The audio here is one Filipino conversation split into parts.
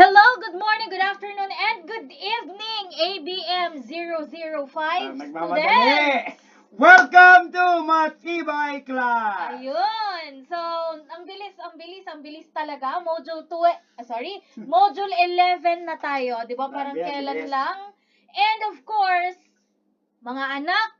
Hello, good morning, good afternoon, and good evening, ABM 005 students! Nagmamadali! Welcome to Matibay Class! Ayun! So, ang bilis talaga. Module 11 na tayo. Di ba? Parang Grabe, kailan bilis. lang. And of course, mga anak,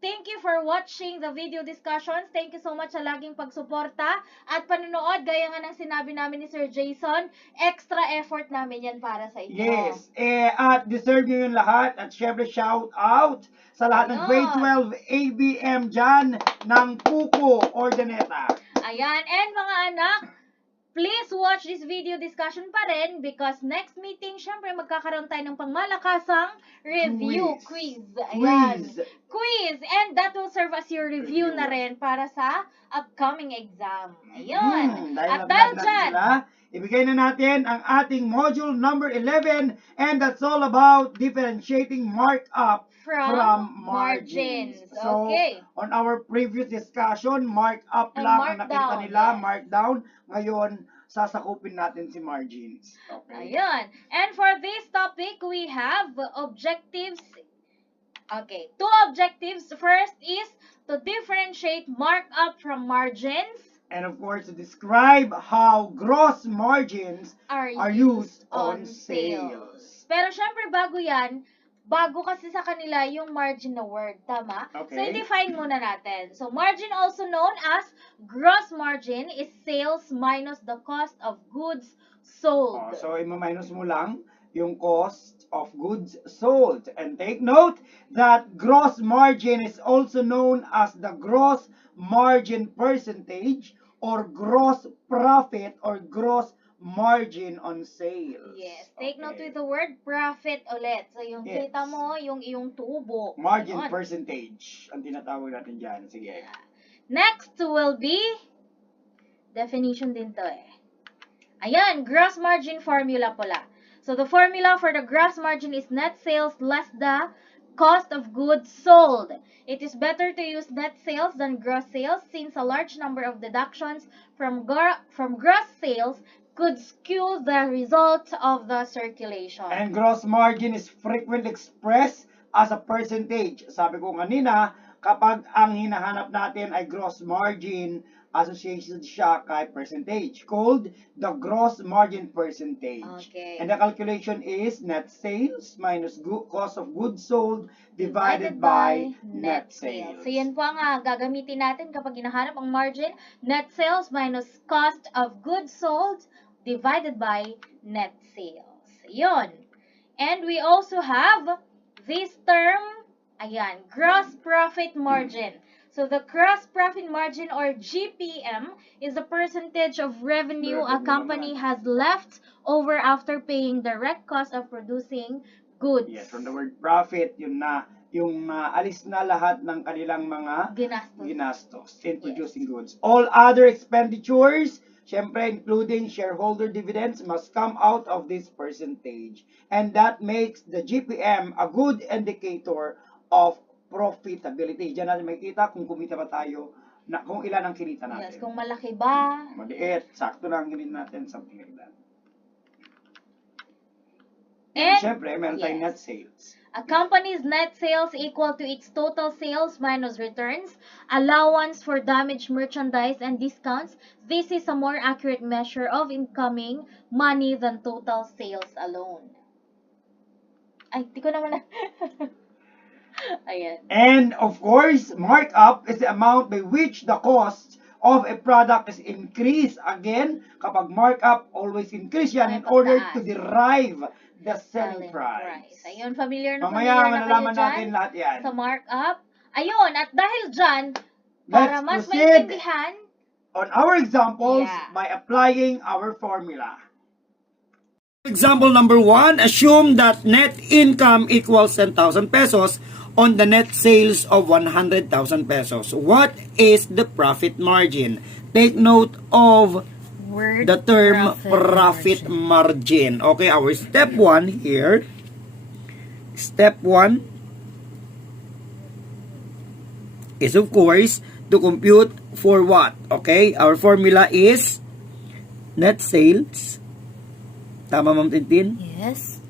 thank you for watching the video discussions. Thank you so much sa laging pagsuporta at panonood. Gaya nga ng sinabi namin ni Sir Jason, extra effort namin yan para sa inyo. Yes, at deserve nyo yun lahat. At syempre, shout out sa lahat ng grade 12 ABM dyan ng Puko Ordaneta. Ayan, and mga anak, please watch this video discussion pa rin because next meeting, syempre magkakaroon tayo ng pangmalakasang review quiz. Ayan. Quiz. And that will serve as your review na rin para sa upcoming exam. Ayun. At dahil dyan, ibigay na natin ang ating module number 11 and that's all about differentiating markup from margins. Okay. So, on our previous discussion, markup And lang ang nakita markdown, nila, yes. markdown. Ngayon, sasakupin natin si margins. Okay. Ayun. And for this topic, we have objectives. Okay, two objectives. First is to differentiate markup from margins. And of course, to describe how gross margins Are used on sales. Pero syempre bago kasi sa kanila yung margin na word, tama? Okay. So i-define muna natin. So margin, also known as gross margin, is sales minus the cost of goods sold. So i-minus mo lang yung cost of goods sold. And take note that gross margin is also known as the gross margin percentage or gross profit or gross margin on sales. Yes, take note with the word profit ulit. So yung Yes. kita mo, yung iyong tubo. Margin Yun. percentage ang tinatawag natin dyan. Sige. Next will be definition din to eh. Ayan, gross margin formula pala. So the formula for the gross margin is net sales less the cost of goods sold. It is better to use net sales than gross sales since a large number of deductions from gross sales could skew the result of the circulation. And gross margin is frequently expressed as a percentage. Sabi ko kanina, kapag ang hinahanap natin ay gross margin, associated siya kay percentage, called the gross margin percentage. Okay. And the calculation is net sales minus cost of goods sold divided by net sales. So yan po ang gagamitin natin kapag hinahanap ang margin, net sales minus cost of goods sold divided by net sales. Yun. And we also have this term, ayan, gross profit margin. So the gross profit margin or GPM is the percentage of revenue a company has left over after paying direct cost of producing goods. Yes, from the word profit, yun na, yung alis na lahat ng kanilang mga ginastos in producing goods. All other expenditures, syempre including shareholder dividends, must come out of this percentage. And that makes the GPM a good indicator of profitability. Diyan natin makikita kung kumita ba tayo, na kung ilan ang kinita natin. Yes, kung malaki ba. Maliit, sakto lang kinita natin, something like that. And syempre, meron tayong net sales. A company's net sales equal to its total sales minus returns, allowance for damaged merchandise, and discounts. This is a more accurate measure of incoming money than total sales alone. Ay, di ko naman na... Ayan. And of course, markup is the amount by which the cost of a product is increased. Again, kapag markup, always increase yan in order to derive the selling price. Ayun, familiar na malalaman kayo natin lahat yan. Sa markup. Ayun, at dahil dyan, para mas maintindihan, on our examples by applying our formula. Example number 1, assume that net income equals 10,000 pesos on the net sales of 100,000 pesos. What is the profit margin? Take note of the term profit margin. Okay, our step 1 here. Step 1 is of course to compute for what? Okay, our formula is net sales Tama, Ma'am Tintin? Yes.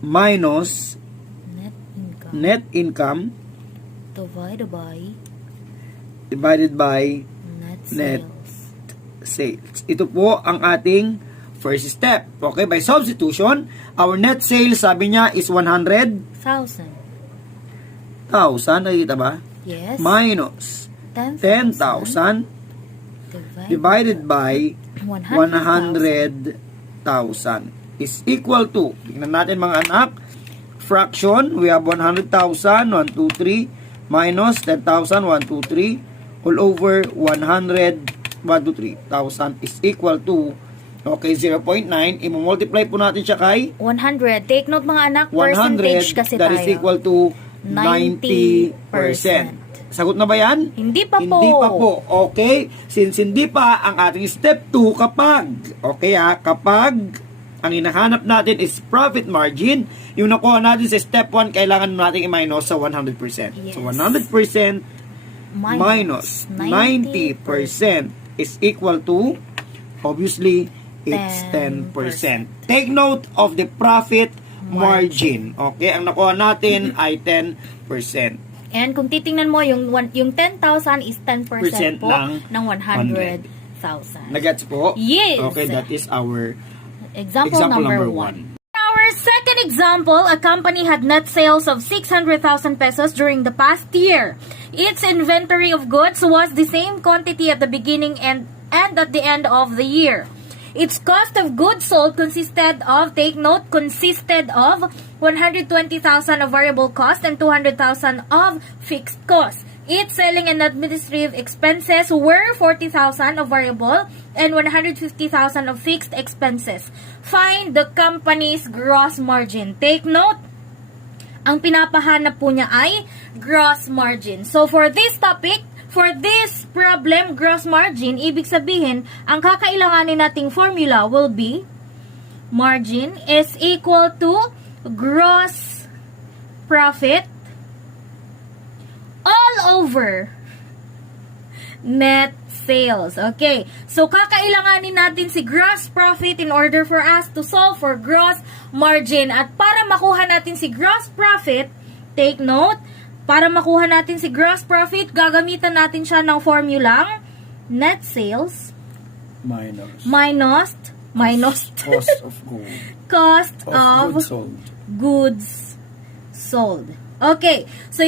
Minus Net net income income divided by net net sales. sales. Ito po ang ating first step. Okay, by substitution, our net sales, sabi niya, is 100,000. 1,000. Nakikita ba? Yes. Minus 10,000 10,000 divided by 100,000 is equal to, tingnan natin mga anak, fraction, we have 100,000, 1, 2, 3, minus 10,000, 1, 2, 3, all over 100, 1, 2, 3,000 is equal to, okay, 0.9, i-multiply po natin siya kay 100. Take note mga anak, 100, percentage kasi that tayo. is equal to 90%. Sagot na ba yan? Hindi pa po. Hindi pa po. Okay? Since hindi pa, ang ating step 2 kapag, okay kapag ang hinahanap natin is profit margin, yung nakuha natin sa step 1, kailangan natin i-minus sa 100%. Yes. So 100% minus 90% is equal to, obviously, it's 10%. Take note of the profit margin. Okay? Ang nakuha natin ay 10%. And kung titingnan mo, yung 10,000 is 10% po lang ng 100,000. Nagets po? Yes. Okay, that is our Example number 1. In our second example, a company had net sales of 600,000 pesos during the past year. Its inventory of goods was the same quantity at the beginning and at the end of the year. Its cost of goods sold consisted of 120,000 of variable cost and 200,000 of fixed cost. Its selling and administrative expenses were 40,000 of variable and 150,000 of fixed expenses. Find the company's gross margin. Take note, ang pinapahanap po niya ay gross margin. So for this topic, for this problem, gross margin, ibig sabihin, ang kakailanganin nating formula will be margin is equal to gross profit all over net sales. Okay. So, kakailanganin natin si gross profit in order for us to solve for gross margin. At para makuha natin si gross profit, take note, para makuha natin si gross profit, gagamitan natin siya ng formulang net sales minus cost of goods. cost of goods sold. goods sold. Okay. So,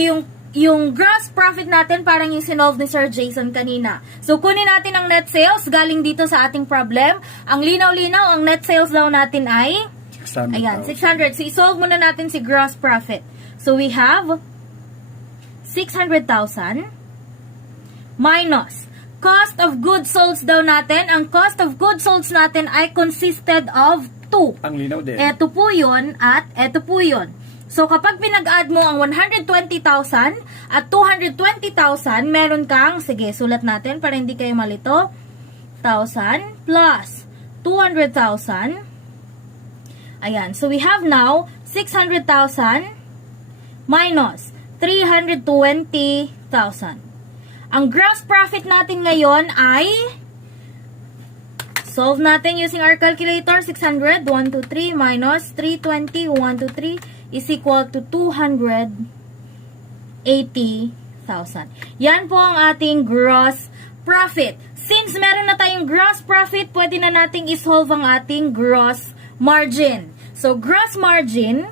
yung gross profit natin, parang yung sinolve ni Sir Jason kanina. So, kunin natin ang net sales galing dito sa ating problem. Ang linaw-linaw, ang net sales daw natin ay 600,000. ayan, 600. So, isolve muna natin si gross profit. So, we have 600,000 minus cost of goods sold daw natin. Ang cost of goods sold natin ay consisted of 2. Ang linaw din. Ito po yun at ito po yun. So, kapag pinag-add mo ang 120,000 at 220,000, meron kang, sige, sulat natin para hindi kayo malito, 1,000 plus 200,000. Ayan. So, we have now 600,000 minus 320,000. Ang gross profit natin ngayon ay, solve natin using our calculator, 600, 1, 2, 3, minus 320, 1, 2, 3, is equal to 280,000. Yan po ang ating gross profit. Since meron na tayong gross profit, pwede na nating isolve ang ating gross margin. So, gross margin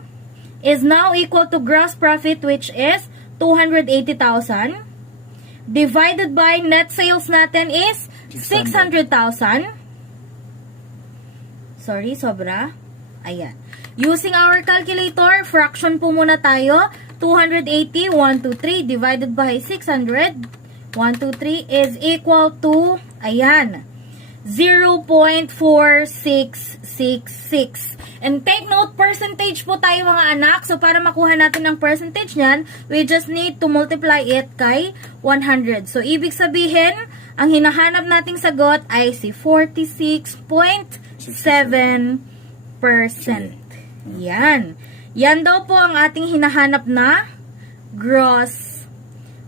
is now equal to gross profit, which is 280,000 divided by net sales natin is 600,000. Sorry, sobra. Ayan. Using our calculator, fraction po muna tayo. 280, 1, 2, 3 divided by 600. 1, 2, 3 is equal to, ayan, 0.4666. And take note, percentage po tayo mga anak. So, para makuha natin ang percentage niyan, we just need to multiply it kay 100. So, ibig sabihin, ang hinahanap nating sagot ay si 46.7%. Yan. Yan daw po ang ating hinahanap na gross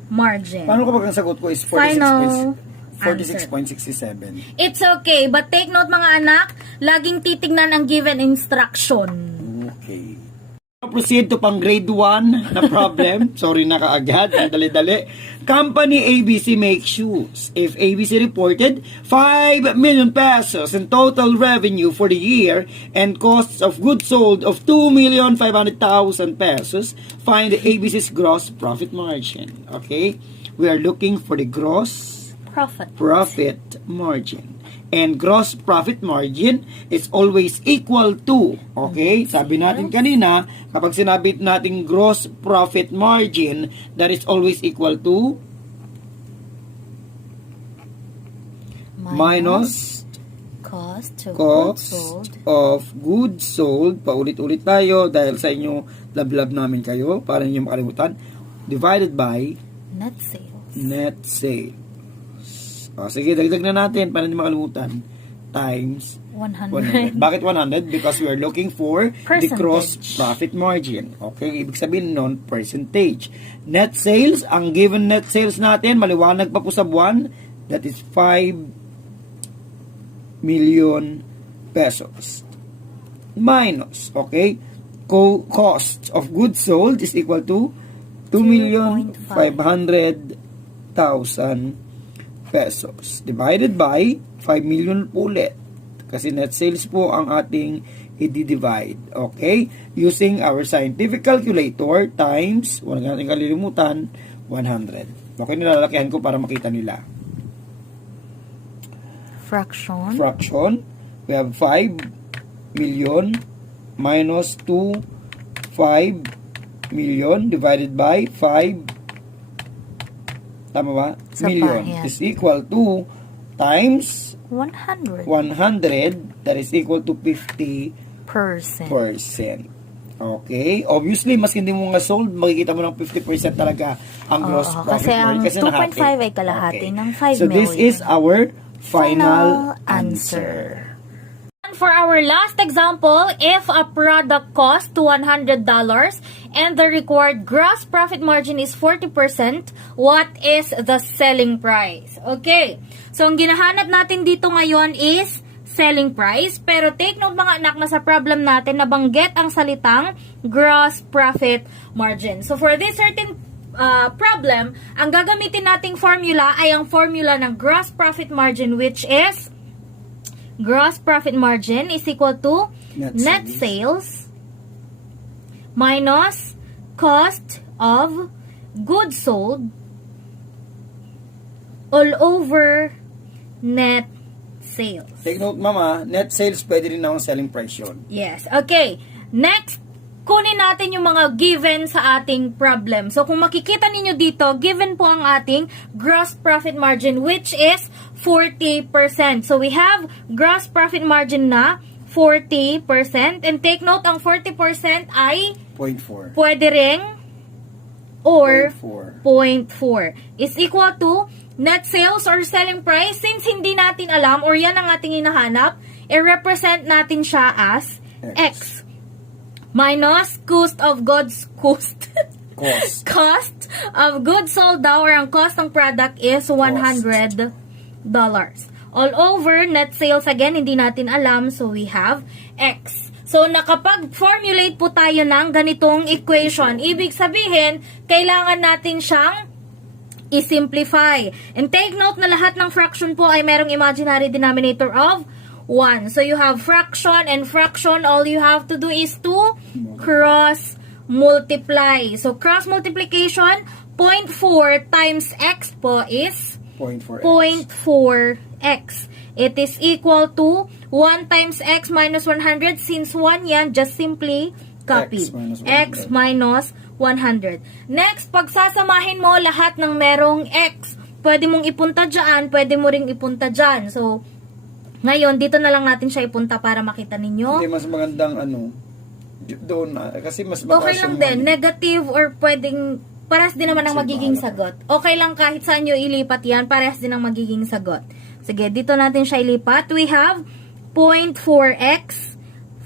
margin. Paano kapag ang sagot ko is Final 46.67? It's okay. But take note mga anak, laging titignan ang given instruction. Okay. Proceed to pang grade 1 na problem. Sorry na kaagad. Ang dali-dali. Company ABC makes shoes. If ABC reported 5 million pesos in total revenue for the year and costs of goods sold of 2,500,000 pesos, find ABC's gross profit margin. Okay? We are looking for the gross profit margin. And gross profit margin is always equal to, okay? Sabi natin kanina, kapag sinabi natin gross profit margin, that is always equal to minus cost of goods sold. Paulit-ulit tayo dahil sa inyo lab-lab namin kayo para niyo makalimutan. Divided by net sales. O, sige, dagdag na natin para hindi makalimutan. Times 100. Bakit 100? Because we are looking for the gross profit margin. Okay, ibig sabihin nun, percentage. Net sales, ang given net sales natin, maliwanag pa po sa buwan, that is 5 million pesos. Minus, okay, cost of goods sold is equal to 2,500,000 pesos divided by 5 million po ulit kasi net sales po ang ating i-divide. Okay? Using our scientific calculator times, huwag natin kalilimutan, 100. Okay, nilalakihan ko para makita nila. Fraction. We have 5 million minus 5 million divided by 5 tama ba? Million is equal to times 100 that is equal to 50%. Okay? Obviously, mas hindi mo nga sold, makikita mo ng 50% talaga ang gross profit margin. Kasi ang 2.5 ay kalahati ng 5 million. So, this is our final answer. For our last example, if a product costs $100 and the required gross profit margin is 40%, what is the selling price? Okay, so ang ginahanap natin dito ngayon is selling price, pero take note mga anak na sa problem natin nabanggit ang salitang gross profit margin. So for this certain problem, ang gagamitin nating formula ay ang formula ng gross profit margin, which is gross profit margin is equal to net sales minus cost of goods sold all over net sales. Take note, mama, net sales pwede rin akong selling price yun. Yes. Okay. Next, kunin natin yung mga given sa ating problem. So, kung makikita ninyo dito, given po ang ating gross profit margin, which is 40%. So, we have gross profit margin na 40%. And take note, ang 40% ay 0.4. Pwede ring or 0.4 is equal to net sales or selling price. Since hindi natin alam or yan ang ating hinahanap, i-represent natin siya as X. Minus cost of goods cost of goods sold daw or ang cost ng product is $100. All over net sales, again hindi natin alam, so we have X. So nakapag-formulate po tayo ng ganitong equation, ibig sabihin kailangan natin siyang i-simplify. And take note na lahat ng fraction po ay merong imaginary denominator of 1. So you have fraction and fraction, all you have to do is to cross multiply. So cross multiplication, 0.4 times x po is 0.4x. It is equal to 1 times x minus 100. Since 1 yan, just simply copy. X minus 100. Next, pagsasamahin mo lahat ng merong x, pwede mong ipunta dyan, pwede mo ring ipunta dyan. So, ngayon, dito na lang natin siya ipunta para makita ninyo. Hindi, mas magandang doon kasi mas mataas okay lang din, negative or pwedeng, parehas din naman ang magiging sagot. Okay lang kahit saan nyo ilipat yan, parehas din ang magiging sagot. Sige, dito natin siya ilipat. We have 0.4x.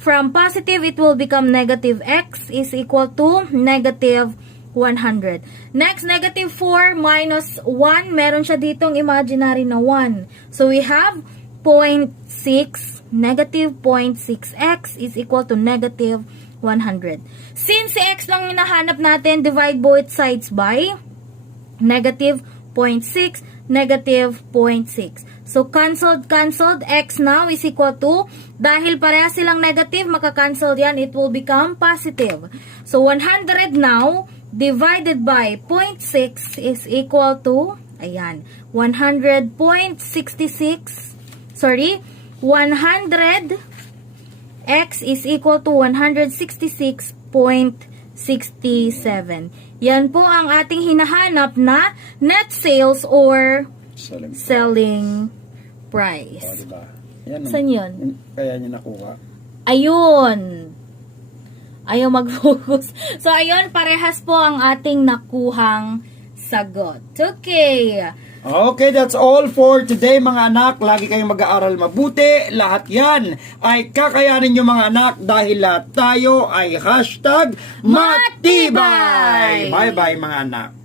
From positive, it will become negative x is equal to negative 100. Next, negative 4 minus 1. Meron siya ditong imaginary na 1. So, we have 0.6 negative 0.6x is equal to negative 100. Since si x lang hinahanap natin, divide both sides by negative 0.6, negative 0.6. So, cancelled, x now is equal to, dahil pareha silang negative, maka-cancel yan, it will become positive. So, 100 now, divided by 0.6 is equal to, ayan, 100.66, sorry, 100 x is equal to 166.67. Yan po ang ating hinahanap na net sales or selling price. O, diba? Yan, Saan yun? Kaya niya nakuha. Ayun. Ayaw mag-focus. So, ayun, parehas po ang ating nakuhang sagot. Okay. Okay, that's all for today mga anak. Lagi kayong mag-aaral mabuti. Lahat yan ay kakayanin nyo mga anak dahil lahat tayo ay #matibay. Bye-bye mga anak.